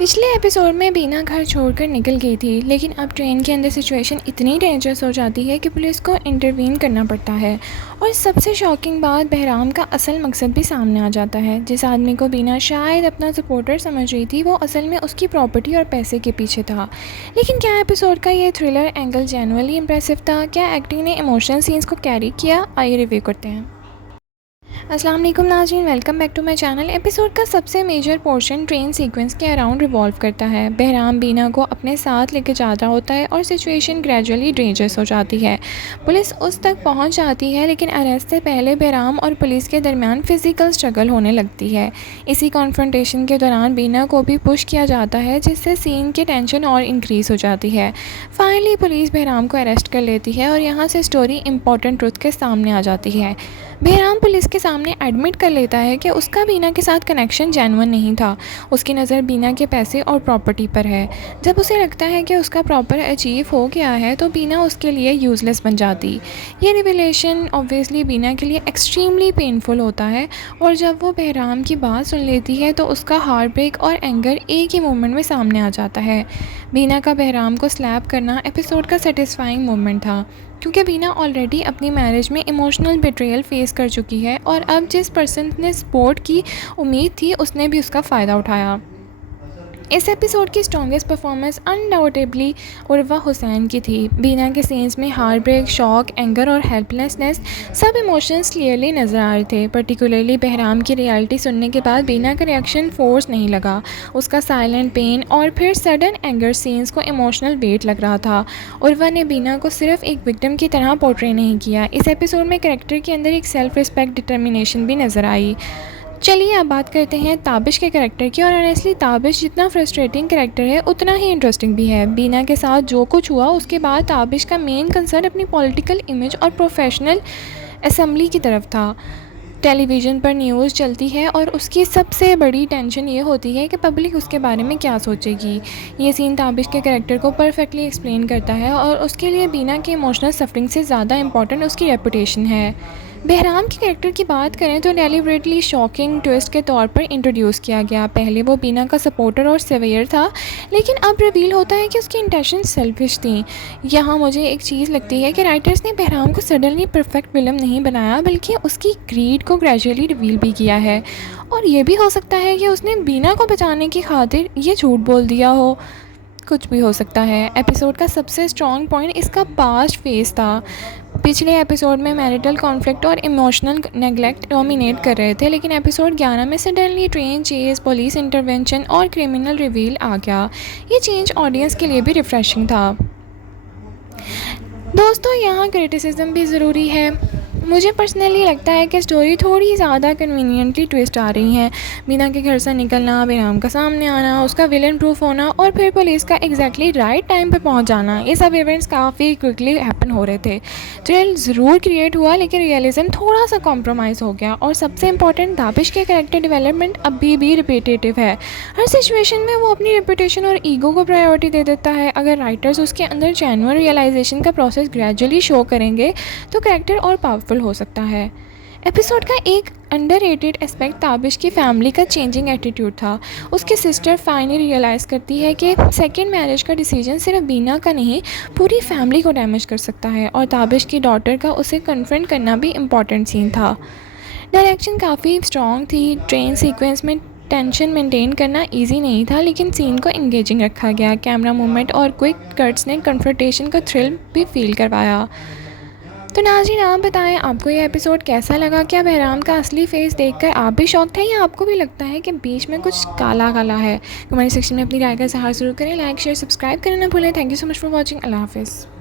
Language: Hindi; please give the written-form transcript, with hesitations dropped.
पिछले एपिसोड में बीना घर छोड़कर निकल गई थी, लेकिन अब ट्रेन के अंदर सिचुएशन इतनी डेंजरस हो जाती है कि पुलिस को इंटरवीन करना पड़ता है। और सबसे शॉकिंग बात, बहराम का असल मकसद भी सामने आ जाता है। जिस आदमी को बीना शायद अपना सपोर्टर समझ रही थी, वो असल में उसकी प्रॉपर्टी और पैसे के पीछे था। लेकिन क्या एपिसोड का ये थ्रिलर एंगल जेन्युइनली इंप्रेसिव था? क्या एक्टिंग ने इमोशनल सीन्स को कैरी किया? आइए रिव्यू करते हैं। अस्सलाम वालेकुम नाज़रीन, welcome back to my channel. Episode का सबसे मेजर पोर्शन ट्रेन सीक्वेंस के अराउंड रिवॉल्व करता है। बहराम बीना को अपने साथ लेकर जा रहा होता है और सिचुएशन ग्रेजुअली डेंजरस हो जाती है। पुलिस उस तक पहुंच जाती है, लेकिन अरेस्ट से पहले बहराम और पुलिस के दरमियान फिजिकल स्ट्रगल होने लगती है। इसी कॉन्फ्रंटेशन के दौरान बीना को भी पुश किया जाता है, जिससे सीन की टेंशन और इंक्रीज़ हो जाती है। फाइनली पुलिस बहराम को अरेस्ट कर लेती है और यहाँ से स्टोरी इंपॉर्टेंट ट्रुथ के सामने आ जाती है। बहराम पुलिस के सामने एडमिट कर लेता है कि उसका बीना के साथ कनेक्शन जेन्युइन नहीं था। उसकी नज़र बीना के पैसे और प्रॉपर्टी पर है। जब उसे लगता है कि उसका प्रॉपर अचीव हो गया है, तो बीना उसके लिए यूज़लेस बन जाती। ये रिविलेशन ऑब्वियसली बीना के लिए एक्सट्रीमली पेनफुल होता है, और जब वो बहराम की बात सुन लेती है तो उसका हार्ट ब्रेक और एंगर एक ही मोमेंट में सामने आ जाता है। बीना का बहराम को स्लैप करना एपिसोड का सेटिस्फाइंग मोमेंट था, क्योंकि बीना ऑलरेडी अपनी मैरिज में इमोशनल बिट्रेयल फेस कर चुकी है, और अब जिस पर्सन ने सपोर्ट की उम्मीद थी, उसने भी उसका फ़ायदा उठाया। इस एपिसोड की strongest performance undoubtedly Urwa Hussain की थी। बीना के सीन्स में हार्ट ब्रेक, शॉक, एंगर और हेल्पलेसनेस सब इमोशंस क्लियरली नज़र आ रहे थे। पर्टिकुलरली बहराम की रियलिटी सुनने के बाद बीना का रिएक्शन फोर्स नहीं लगा। उसका साइलेंट पेन और फिर सडन एंगर सीन्स को इमोशनल वेट लग रहा था। उर्वा ने बीना को सिर्फ एक विक्टिम की तरह पोर्ट्रे नहीं किया। इस एपिसोड में कैरेक्टर के अंदर एक सेल्फ रिस्पेक्ट, डिटर्मिनेशन भी नज़र आई। चलिए अब बात करते हैं ताबिश के कैरेक्टर की। और ऑनेस्टली ताबिश जितना फ्रस्ट्रेटिंग कैरेक्टर है, उतना ही इंटरेस्टिंग भी है। बीना के साथ जो कुछ हुआ, उसके बाद ताबिश का मेन कंसर्न अपनी पॉलिटिकल इमेज और प्रोफेशनल असेंबली की तरफ था। टेलीविज़न पर न्यूज़ चलती है और उसकी सबसे बड़ी टेंशन ये होती है कि पब्लिक उसके बारे में क्या सोचेगी। ये सीन ताबिश के कैरेक्टर को परफेक्टली एक्सप्लेन करता है, और उसके लिए बीना की इमोशनल सफरिंग से ज़्यादा इंपॉर्टेंट उसकी रेपुटेशन है। बहराम के कैरेक्टर की बात करें तो डेलिबरेटली शॉकिंग ट्विस्ट के तौर पर इंट्रोड्यूस किया गया। पहले वो बीना का सपोर्टर और सेवियर था, लेकिन अब रिवील होता है कि उसकी इंटेंशन सेल्फिश थी। यहाँ मुझे एक चीज़ लगती है कि राइटर्स ने बहराम को सडनली परफेक्ट विलन नहीं बनाया, बल्कि उसकी ग्रीड को ग्रेजुअली रिवील भी किया है। और ये भी हो सकता है कि उसने बीना को बचाने की खातिर ये झूठ बोल दिया हो। कुछ भी हो सकता है। एपिसोड का सबसे स्ट्रॉन्ग पॉइंट इसका पास्ट फेस था। पिछले एपिसोड में मैरिटल कॉन्फ्लिक्ट और इमोशनल नेगलेक्ट डोमिनेट कर रहे थे, लेकिन एपिसोड 11 में suddenly train chase, police intervention और क्रिमिनल रिवील आ गया। ये चेंज ऑडियंस के लिए भी रिफ्रेशिंग था। दोस्तों, यहाँ क्रिटिसिज्म भी ज़रूरी है। मुझे पर्सनली लगता है कि स्टोरी थोड़ी ज़्यादा कन्वीनियंटली ट्विस्ट आ रही है। बीना के घर से निकलना, बहराम का सामने आना, उसका विलन प्रूफ होना, और फिर पुलिस का एग्जैक्टली राइट टाइम पे पहुंच जाना, ये सब इवेंट्स काफ़ी क्विकली हैपन हो रहे थे। थ्रिल ज़रूर क्रिएट हुआ, लेकिन रियलिज्म थोड़ा सा कॉम्प्रोमाइज़ हो गया। और सबसे इंपॉर्टेंट, ताबिश के कैरेक्टर डेवलपमेंट अभी भी रिपीटेटिव है। हर सिचुएशन में वो अपनी रेपुटेशन और ईगो को प्रायोरिटी दे देता है। अगर राइटर्स उसके अंदर जेन्युइन रियलाइजेशन का प्रोसेस ग्रेजुअली शो करेंगे, तो कैरेक्टर और पावरफुल हो सकता है। एपिसोड का एक अंडररेटेड एस्पेक्ट ताबिश की फैमिली का चेंजिंग एटीट्यूड था। उसकी सिस्टर फाइनली रियलाइज़ करती है कि सेकंड मैरिज का डिसीजन सिर्फ बीना का नहीं, पूरी फैमिली को डैमेज कर सकता है, और ताबिश की डॉटर का उसे कन्फ्रंट करना भी इम्पॉर्टेंट सीन था। डायरेक्शन काफ़ी स्ट्रॉन्ग थी। ट्रेन सीक्वेंस में टेंशन मेंटेन करना इजी नहीं था, लेकिन सीन को इंगेजिंग रखा गया। कैमरा मूवमेंट और क्विक कट्स ने कन्फ्रंटेशन का थ्रिल भी फील करवाया। तो नाज़रीन, आप बताएं आपको ये एपिसोड कैसा लगा? क्या बहराम का असली फेस देखकर आप भी शॉक थे, या आपको भी लगता है कि बीच में कुछ काला काला है? कमेंट सेक्शन में अपनी राय का इज़हार ज़रूर करें। लाइक, शेयर, सब्सक्राइब करना ना भूलें। Thank you so much for watching. अल्लाह हाफिज़।